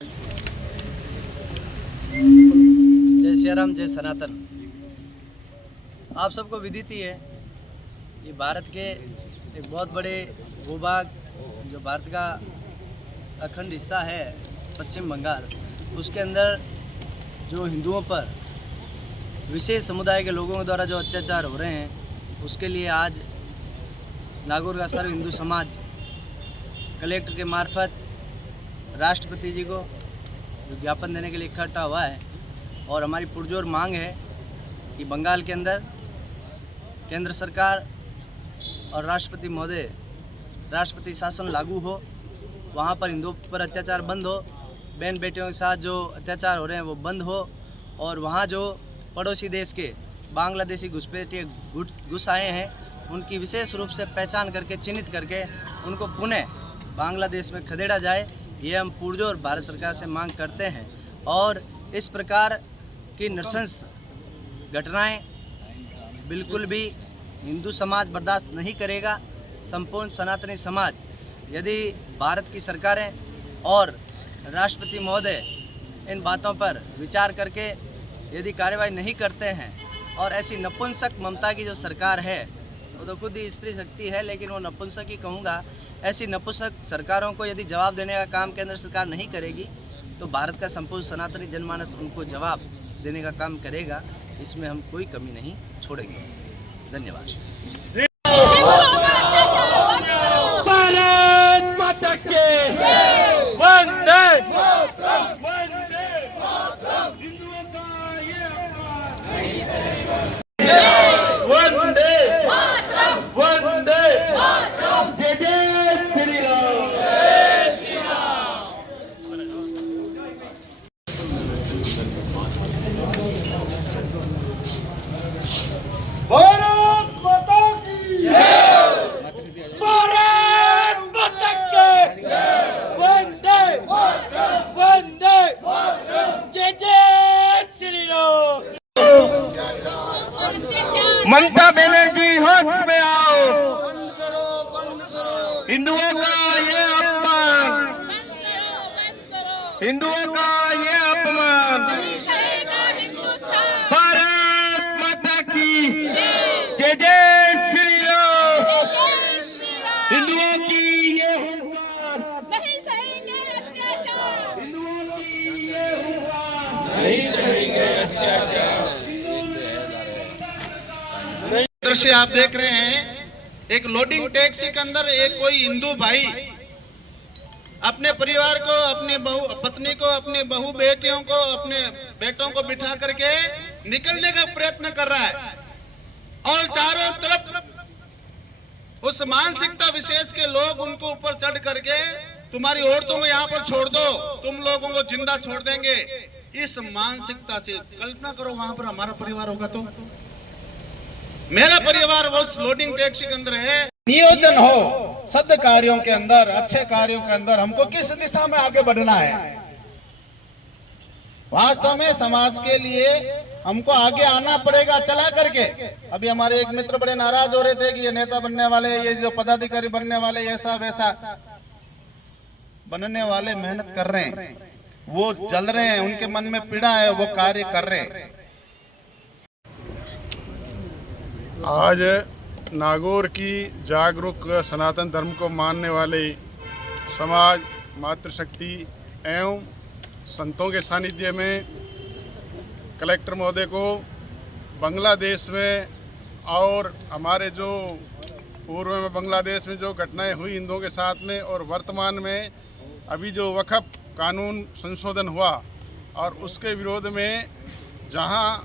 जय श्री राम, जय सनातन। आप सबको विदित ही है कि भारत के एक बहुत बड़े भूभाग जो भारत का अखंड हिस्सा है पश्चिम बंगाल, उसके अंदर जो हिंदुओं पर विशेष समुदाय के लोगों के द्वारा जो अत्याचार हो रहे हैं, उसके लिए आज नागौर का सर्व हिंदू समाज कलेक्टर के मार्फत राष्ट्रपति जी को ज्ञापन देने के लिए इकट्ठा हुआ है। और हमारी पुरजोर मांग है कि बंगाल के अंदर केंद्र सरकार और राष्ट्रपति महोदय राष्ट्रपति शासन लागू हो, वहाँ पर हिंदुओं पर अत्याचार बंद हो, बहन बेटियों के साथ जो अत्याचार हो रहे हैं वो बंद हो, और वहाँ जो पड़ोसी देश के बांग्लादेशी घुसपैठिए घुस आए हैं उनकी विशेष रूप से पहचान करके चिन्हित करके उनको पुनः बांग्लादेश में खदेड़ा जाए, ये हम पुरजोर भारत सरकार से मांग करते हैं। और इस प्रकार की नृशंस घटनाएं बिल्कुल भी हिंदू समाज बर्दाश्त नहीं करेगा। संपूर्ण सनातनी समाज, यदि भारत की सरकारें और राष्ट्रपति महोदय इन बातों पर विचार करके यदि कार्रवाई नहीं करते हैं, और ऐसी नपुंसक ममता की जो सरकार है, वो तो खुद ही स्त्री शक्ति है लेकिन वो नपुंसक ही कहूँगा, ऐसी नपुंसक सरकारों को यदि जवाब देने का काम केंद्र सरकार नहीं करेगी तो भारत का संपूर्ण सनातनी जनमानस उनको जवाब देने का काम करेगा। इसमें हम कोई कमी नहीं छोड़ेंगे। धन्यवाद। भारत माता की वंदे वंदे हिंदुओं का ये वंदे वंदे जय जय श्री राम। भारत माता की भारत माता की वंदे वंदे जय जय श्री राम। ममता बनर्जी होश में आओ, हिंदुओं का ये अपमान, हिंदुओं का ये अपमान। भारत माता की जय जय श्री राम। हिंदुओं की ये हुंकार नहीं सहेंगे अत्याचार, हिंदुओं की ये हुंकार नहीं सहेंगे अत्याचार। दृश्य आप देख रहे हैं, एक लोडिंग टैक्सी के अंदर एक कोई हिंदू भाई अपने परिवार को, अपनी बहू पत्नी को, अपनी बहू बेटियों को, अपने बेटों को बिठा करके निकलने का प्रयत्न कर रहा है, और चारों तरफ उस मानसिकता विशेष के लोग उनको ऊपर चढ़ करके तुम्हारी औरतों को यहाँ पर छोड़ दो, तुम लोगों को जिंदा छोड़ देंगे। इस मानसिकता से कल्पना करो वहां पर हमारा परिवार होगा तो, मेरा परिवार उस लोडिंग टैक्सी के अंदर है। नियोजन हो सद कार्यों के अंदर, अच्छे कार्यों के अंदर हमको किस दिशा में आगे बढ़ना है। वास्तव में समाज के लिए हमको आगे आना पड़ेगा चला करके। अभी हमारे एक मित्र बड़े नाराज हो रहे थे कि ये नेता बनने वाले, ये जो पदाधिकारी बनने वाले, ऐसा वैसा। बनने वाले मेहनत कर रहे हैं, वो जल रहे हैं, उनके मन में पीड़ा है, वो कार्य कर रहे हैं। आज नागौर की जागरूक सनातन धर्म को मानने वाले समाज, मातृशक्ति एवं संतों के सानिध्य में कलेक्टर महोदय को बांग्लादेश में और हमारे जो पूर्व में बांग्लादेश में जो घटनाएं हुई हिंदुओं के साथ में, और वर्तमान में अभी जो वक्फ कानून संशोधन हुआ, और उसके विरोध में जहां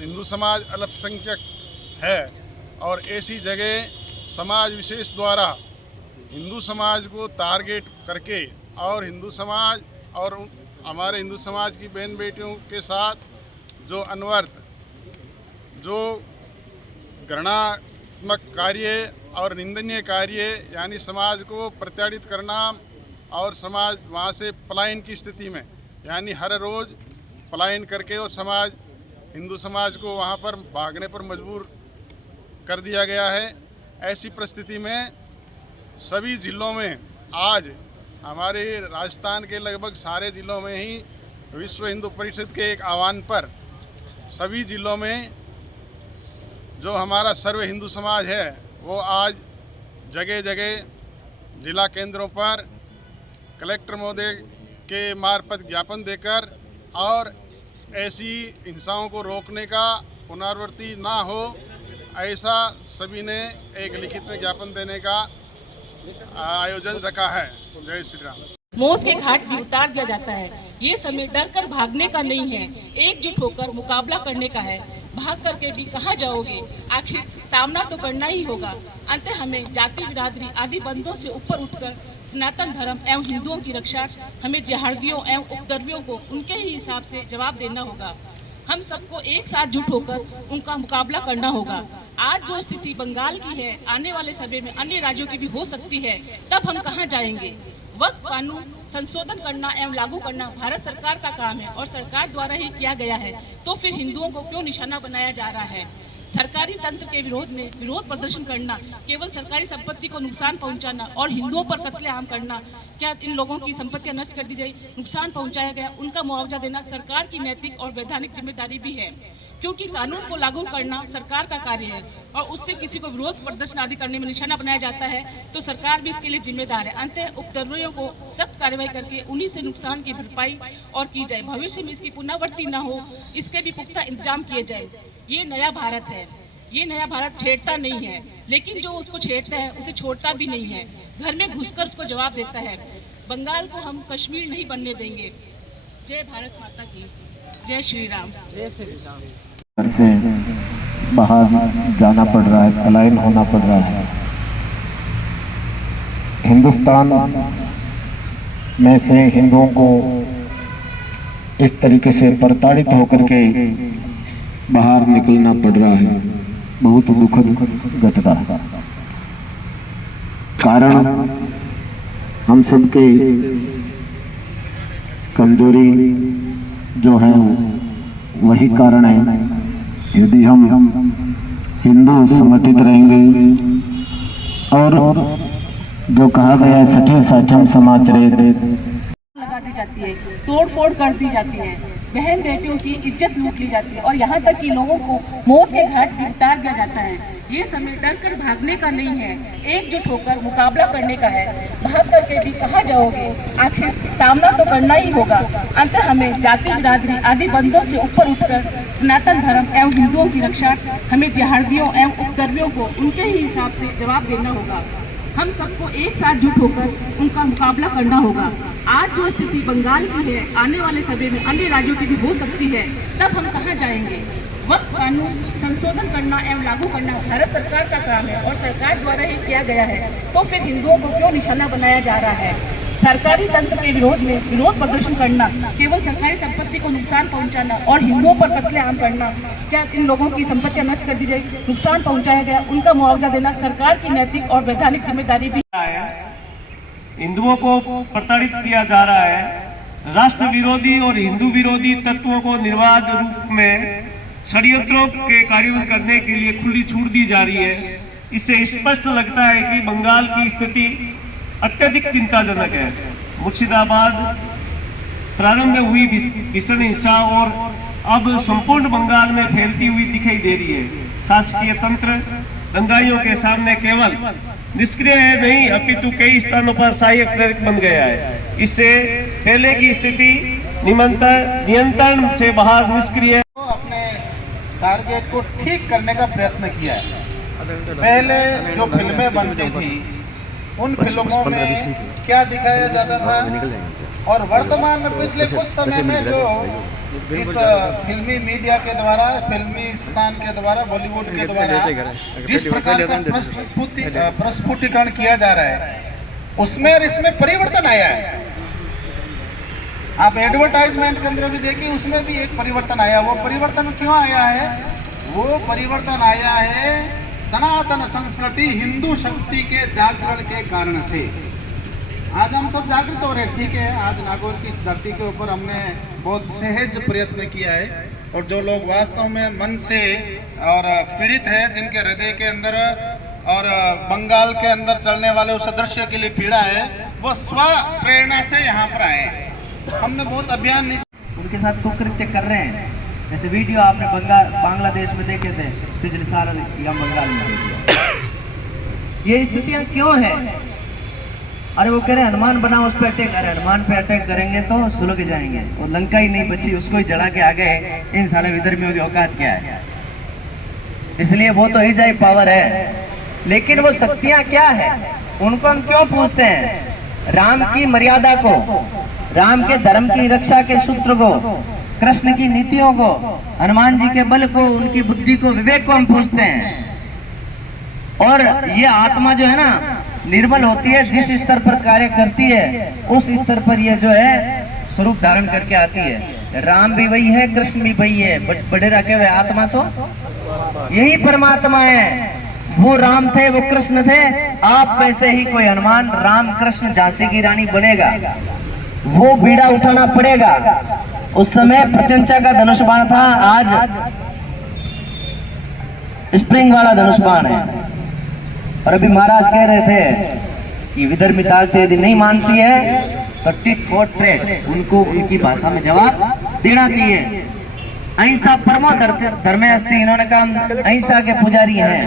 हिंदू समाज अल्पसंख्यक है, और ऐसी जगह समाज विशेष द्वारा हिंदू समाज को टारगेट करके और हिंदू समाज और हमारे हिंदू समाज की बहन बेटियों के साथ जो अनवर्थ, जो घृणात्मक कार्य और निंदनीय कार्य, यानी समाज को प्रताड़ित करना और समाज वहाँ से पलायन की स्थिति में, यानी हर रोज़ पलायन करके और समाज, हिंदू समाज को वहाँ पर भागने पर मजबूर कर दिया गया है। ऐसी परिस्थिति में सभी जिलों में आज हमारे राजस्थान के लगभग सारे ज़िलों में ही विश्व हिंदू परिषद के एक आह्वान पर सभी ज़िलों में जो हमारा सर्व हिंदू समाज है वो आज जगह जगह जिला केंद्रों पर कलेक्टर महोदय के मार्फत ज्ञापन देकर और ऐसी हिंसाओं को रोकने का पुनरावृत्ति ना हो ऐसा सभी ने एक लिखित में ज्ञापन देने का आयोजन रखा है। जय श्री राम। मौत के घाट भी उतार दिया जाता है। ये समय डर कर भागने का नहीं है, एकजुट होकर मुकाबला करने का है। भाग करके भी कहाँ जाओगे, आखिर सामना तो करना ही होगा। अंत हमें जाति बिरादरी आदि बंधों से ऊपर उठकर सनातन धर्म एवं हिंदुओं की रक्षा, हमें जिहादियों एवं उपद्रवियों को उनके ही हिसाब से जवाब देना होगा। हम सबको एक साथ जुट होकर उनका मुकाबला करना होगा। आज जो स्थिति बंगाल की है, आने वाले समय में अन्य राज्यों की भी हो सकती है। तब हम कहाँ जाएंगे? वक्त कानून संशोधन करना एवं लागू करना भारत सरकार का काम है और सरकार द्वारा ही किया गया है। तो फिर हिंदुओं को क्यों निशाना बनाया जा रहा है? सरकारी तंत्र के विरोध में विरोध प्रदर्शन करना, केवल सरकारी संपत्ति को नुकसान पहुंचाना और हिंदुओं पर कत्लेआम करना, क्या इन लोगों की संपत्तियां नष्ट कर दी जाए, नुकसान पहुंचाया गया, उनका मुआवजा देना सरकार की नैतिक और वैधानिक जिम्मेदारी भी है। क्योंकि कानून को लागू करना सरकार का कार्य है और उससे किसी को विरोध प्रदर्शन आदि करने में निशाना बनाया जाता है तो सरकार भी इसके लिए जिम्मेदार है। अंततः उपद्रवियों को सख्त कार्रवाई करके उन्हीं से नुकसान की भरपाई और की जाए। भविष्य में इसकी पुनरावृत्ति न हो, इसके भी पुख्ता इंतजाम किए जाए। ये नया भारत है, ये नया भारत छेड़ता नहीं है, लेकिन जो उसको छेड़ता है उसे छोड़ता भी नहीं है, घर में घुसकर उसको जवाब देता है। बंगाल को हम कश्मीर नहीं बनने देंगे। जय भारत माता की, जय श्री राम। जय श्री राम। घर से बाहर जाना पड़ रहा है, पलायन होना पड़ रहा है। हिंदुस्तान में से हिंदुओं को इस तरीके से प्रताड़ित होकर के बाहर निकलना पड़ रहा है। बहुत दुखद घटना। कारण हम सबके कमजोरी जो है वही कारण है। यदि हम हिंदू संगठित रहेंगे और जो कहा गया है सठे साठम समाचरित लगा दी जाती है, तोड़ फोड़ कर दी जाती है, बहन बेटियों की इज्जत लूट ली जाती है और यहाँ तक कि लोगों को मौत के घाट भी उतार दिया जाता है। ये समय डर कर भागने का नहीं है, एकजुट होकर मुकाबला करने का है। भाग करके भी कहाँ जाओगे, आखिर सामना तो करना ही होगा। अंत हमें जाति बिरादरी आदि बंधों से ऊपर उठकर सनातन धर्म एवं हिंदुओं की रक्षा, हमें जिहादियों एवं उपद्रवियों को उनके ही हिसाब से जवाब देना होगा। हम सबको एक साथ जुट होकर उनका मुकाबला करना होगा। आज जो स्थिति बंगाल की है, आने वाले समय में अन्य राज्यों की भी हो सकती है। तब हम कहाँ जाएंगे? वक्त कानून संशोधन करना एवं लागू करना भारत सरकार का काम है और सरकार द्वारा ही किया गया है। तो फिर हिंदुओं को क्यों निशाना बनाया जा रहा है? सरकारी तंत्र के विरोध में विरोध प्रदर्शन करना, केवल सरकारी संपत्ति को नुकसान पहुंचाना और हिंदुओं पर कत्लेआम करना, क्या इन लोगों की संपत्तियां नष्ट कर दी जाए, नुकसान पहुंचाया गया, उनका मुआवजा देना सरकार की नैतिक और वैधानिक जिम्मेदारी भी है। हिंदुओं को प्रताड़ित किया जा रहा है। राष्ट्र विरोधी और हिंदू विरोधी तत्वों को निर्बाध रूप में षड्यंत्रों के कार्य करने के लिए खुली छूट दी जा रही है। इससे स्पष्ट लगता है कि बंगाल की स्थिति अत्यधिक चिंताजनक है। मुर्शिदाबाद प्रारंभ में हुई भीषण हिंसा और अब संपूर्ण बंगाल में फैलती हुई दिखाई दे रही है। शासकीय तंत्र दंगाइयों के सामने केवल निष्क्रिय है नहीं, अपितु कई स्थानों पर सहायक बन गया है। इससे पहले की स्थिति नियंत्रण से बाहर निष्क्रिय अपने टारगेट को ठीक करने का प्रयत्न किया है। पहले जो फिल्में बनती थी उन फिल्मों में क्या दिखाया जाता था और वर्तमान में पिछले कुछ समय में जो इस फिल्मी मीडिया के द्वारा, फिल्मी स्थान के द्वारा, बॉलीवुड के द्वारा जिस प्रकार का प्रस्फुटीकरण किया जा रहा है उसमें और इसमें परिवर्तन आया है। आप एडवर्टाइजमेंट के अंदर भी देखिए, उसमें भी एक परिवर्तन आया। वो परिवर्तन क्यों आया है? वो परिवर्तन आया है सनातन संस्कृति हिंदू शक्ति के जागरण के कारण से। आज हम सब जागृत हो रहे हैं, ठीक है। आज नागौर की इस धरती के ऊपर हमने बहुत सहज प्रयत्न किया है और जो लोग वास्तव में मन से और पीड़ित है, जिनके हृदय के अंदर और बंगाल के अंदर चलने वाले उस दृश्य के लिए पीड़ा है, वो स्व प्रेरणा से यहाँ पर आए। हमने बहुत अभियान नहीं, उनके साथ कुकृत्य कर रहे हैं। जैसे वीडियो आपने बांग्लादेश में देखे थे पिछले साल या बंगाल में देखे। ये स्थितियां क्यों हैं? अरे वो कह रहे हनुमान बनाओ उस पर अटैक। अरे हनुमान पे अटैक करेंगे तो सुलग जाएंगे, और लंका ही नहीं बची, उसको ही जला के आ गए। इन साले विधर्मियों की औकात क्या है? इसलिए वो तो ही जाए पावर है, लेकिन वो शक्तियां क्या है उनको हम क्यों पूछते हैं? राम की मर्यादा को, राम के धर्म की रक्षा के सूत्र को, कृष्ण की नीतियों को, हनुमान जी के बल को, उनकी बुद्धि को, विवेक को हम पूछते हैं। और ये आत्मा जो है ना निर्मल होती है, जिस स्तर पर कार्य करती है उस स्तर पर ये जो है स्वरूप धारण करके आती है। राम भी वही है, कृष्ण भी वही है, बड़े रखे हुए आत्मा सो यही परमात्मा है। वो राम थे, वो कृष्ण थे, आप वैसे ही कोई हनुमान, राम, कृष्ण, झांसी की रानी बनेगा, वो बीड़ा उठाना पड़ेगा। उस समय प्रत्यंचा का धनुष बाण था, आज स्प्रिंग वाला धनुष बाण है। और अभी महाराज कह रहे थे कि विधर्मी ताकतें यदि नहीं मानती है तो टिट फॉर ट्रेट, उनको उनकी भाषा में जवाब देना चाहिए। अहिंसा परमो धर्मे अस्ति, इन्होंने कहा अहिंसा के पुजारी हैं।